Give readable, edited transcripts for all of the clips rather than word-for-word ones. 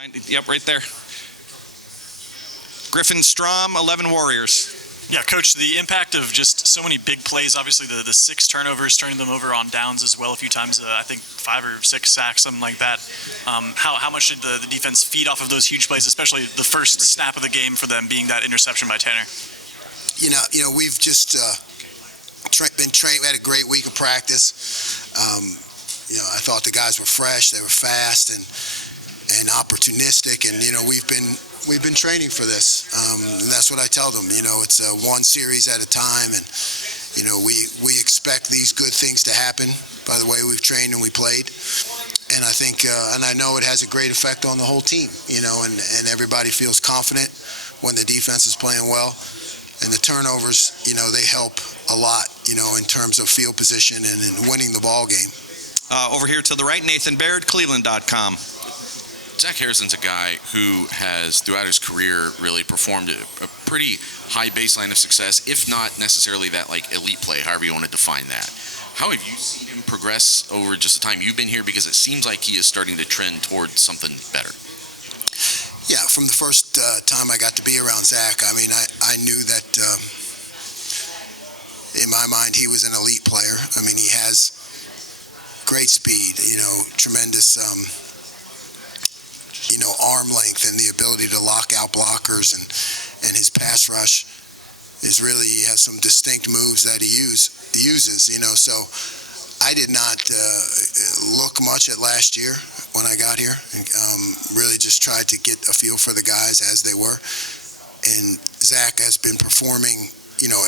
Yep, right there. Griffin Strom, 11 Warriors. Yeah, Coach, the impact of just so many big plays, obviously the 6 turnovers, turning them over on downs as well a few times, I think 5 or 6 sacks, something like that. How much did the defense feed off of those huge plays, especially the first snap of the game for them being that interception by Tanner? You know, we've just been trained. We had a great week of practice. I thought the guys were fresh, they were fast and opportunistic, and we've been training for this. And that's what I tell them. It's one series at a time, and we expect these good things to happen by the way we've trained and we played. And I think, and I know it has a great effect on the whole team. And everybody feels confident when the defense is playing well. And the turnovers, they help a lot, in terms of field position and in winning the ball game. Over here to the right, Nathan Baird, Cleveland.com. Zach Harrison's a guy who has, throughout his career, really performed a pretty high baseline of success, if not necessarily that elite play, however you want to define that. How have you seen him progress over just the time you've been here? Because it seems like he is starting to trend towards something better. Yeah, from the first time I got to be around Zach, I mean, I knew that in my mind he was an elite player. I mean, he has great speed, tremendous arm length and the ability to lock out blockers, and his pass rush is really, he has some distinct moves that he uses, so I did not look much at last year when I got here, and really just tried to get a feel for the guys as they were, and Zach has been performing,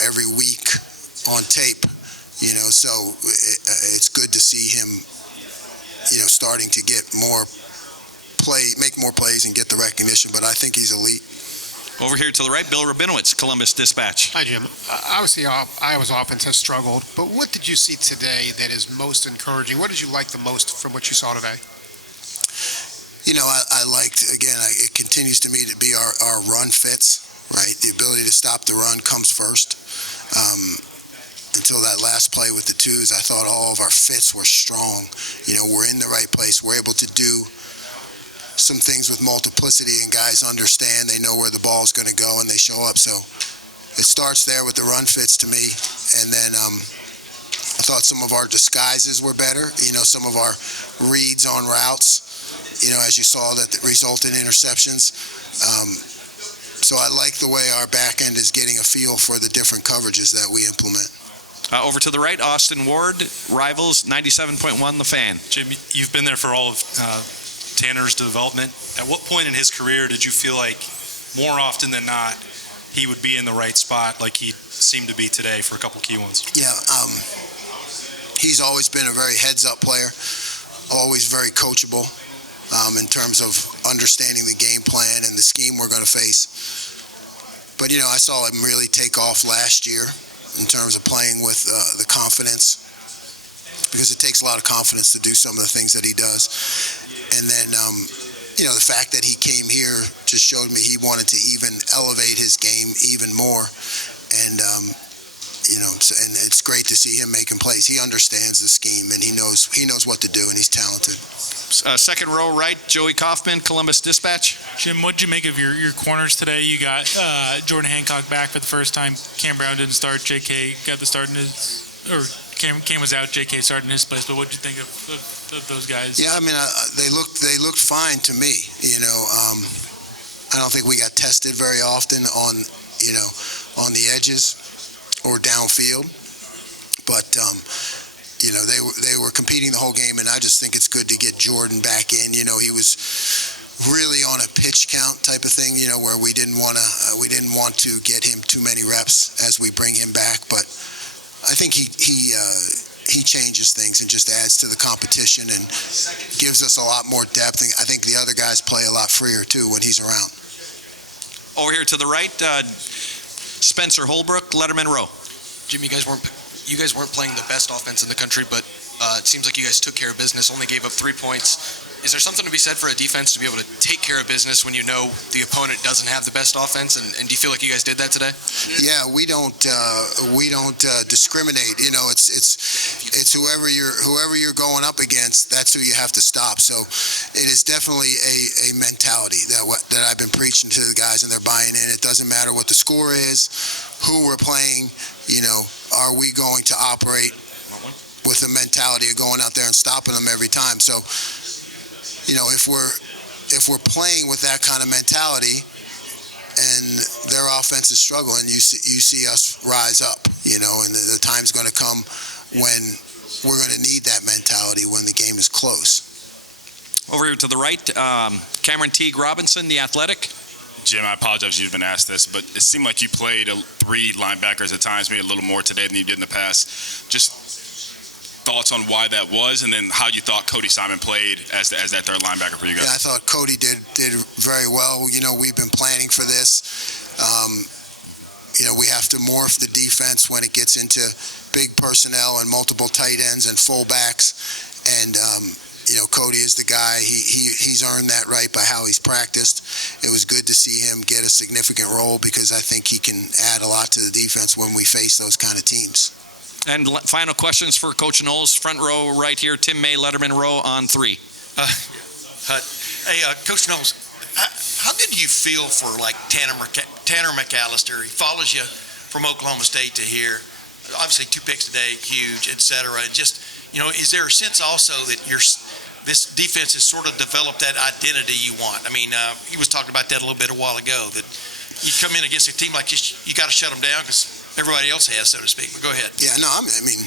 every week on tape, so it's good to see him, starting to get make more plays and get the recognition, but I think he's elite. Over here to the right, Bill Rabinowitz, Columbus Dispatch. Hi, Jim. Obviously, Iowa's offense has struggled, but what did you see today that is most encouraging? What did you like the most from what you saw today? I liked, again, it continues to me to be our run fits, right? The ability to stop the run comes first. Until that last play with the twos, I thought all of our fits were strong. We're in the right place. We're able to do some things with multiplicity, and guys understand, they know where the ball's going to go, and they show up. So it starts there with the run fits to me, and then I thought some of our disguises were better, some of our reads on routes, as you saw, that result in interceptions. So I like the way our back end is getting a feel for the different coverages that we implement. Over to the right, Austin Ward, Rivals, 97.1 The Fan. Jim, you've been there for all of Tanner's development. At what point in his career did you feel like more often than not he would be in the right spot like he seemed to be today for a couple key ones? Yeah, he's always been a very heads-up player, always very coachable in terms of understanding the game plan and the scheme we're going to face. But, I saw him really take off last year in terms of playing with the confidence, because it takes a lot of confidence to do some of the things that he does. And then, the fact that he came here just showed me he wanted to even elevate his game even more. And, and it's great to see him making plays. He understands the scheme, and he knows what to do, and he's talented. Second row right, Joey Kaufman, Columbus Dispatch. Jim, what did you make of your corners today? You got Jordan Hancock back for the first time. Cam Brown didn't start. J.K. got the start in his, or Cam was out. J.K. started in his place. But what did you think of those guys? Yeah, I mean, they looked fine to me. I don't think we got tested very often on the edges or downfield, but they were competing the whole game, and I just think it's good to get Jordan back in. He was really on a pitch count type of thing, where we didn't want to get him too many reps as we bring him back, but I think he changes things and just adds to the competition and gives us a lot more depth. And I think the other guys play a lot freer too when he's around. Over here to the right, Spencer Holbrook, Letterman Row. Jim, you guys weren't playing the best offense in the country, but it seems like you guys took care of business, only gave up 3 points. Is there something to be said for a defense to be able to take care of business when you know the opponent doesn't have the best offense? And do you feel like you guys did that today? Yeah, we don't discriminate. You know, it's whoever you're going up against. That's who you have to stop. So it is definitely a mentality that I've been preaching to the guys, and they're buying in. It doesn't matter what the score is, who we're playing. You know, are we going to operate with a mentality of going out there and stopping them every time? So, you know, if we're playing with that kind of mentality, and their offense is struggling, you see us rise up, you know, and the time's going to come when we're going to need that mentality when the game is close. Over here to the right, Cameron Teague Robinson, the athletic. Jim, I apologize if you've been asked this, but it seemed like you played 3 linebackers at times, maybe a little more today than you did in the past. Just thoughts on why that was, and then how you thought Cody Simon played as that third linebacker for you guys. Yeah, I thought Cody did very well. You know, we've been planning for this. You know, we have to morph the defense when it gets into big personnel and multiple tight ends and fullbacks. And you know, Cody is the guy. He's earned that right by how he's practiced. It was good to see him get a significant role because I think he can add a lot to the defense when we face those kind of teams. And final questions for Coach Knowles, front row right here, Tim May, Letterman row on 3. Hey, Coach Knowles, how good do you feel for like Tanner McAllister? He follows you from Oklahoma State to here. Obviously 2 picks today, huge, et cetera. And just, you know, is there a sense also that this defense has sort of developed that identity you want? I mean, he was talking about that a little bit a while ago, that you come in against a team like this, you got to shut them down because everybody else has, so to speak. But go ahead. Yeah, no, I mean,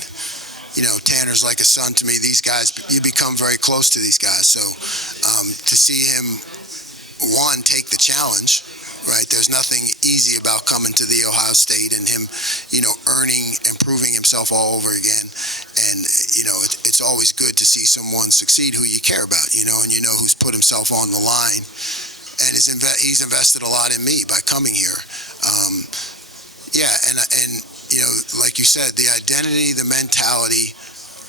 you know, Tanner's like a son to me. These guys, you become very close to these guys. So to see him, one, take the challenge, right? There's nothing easy about coming to the Ohio State and him, you know, earning and proving himself all over again. And, you know, it's always good to see someone succeed who you care about, you know, and you know who's put himself on the line. And he's invested a lot in me by coming here. Yeah, and you know, like you said, the identity, the mentality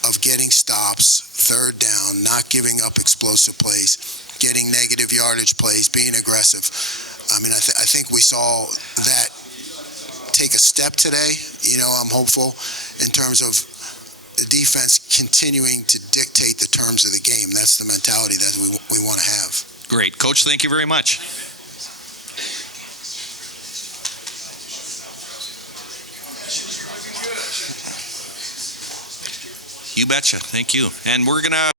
of getting stops, third down, not giving up explosive plays, getting negative yardage plays, being aggressive. I mean, I think we saw that take a step today. You know, I'm hopeful in terms of the defense continuing to dictate the terms of the game. That's the mentality that we want to have. Great. Coach, thank you very much. You betcha. Thank you. And we're going to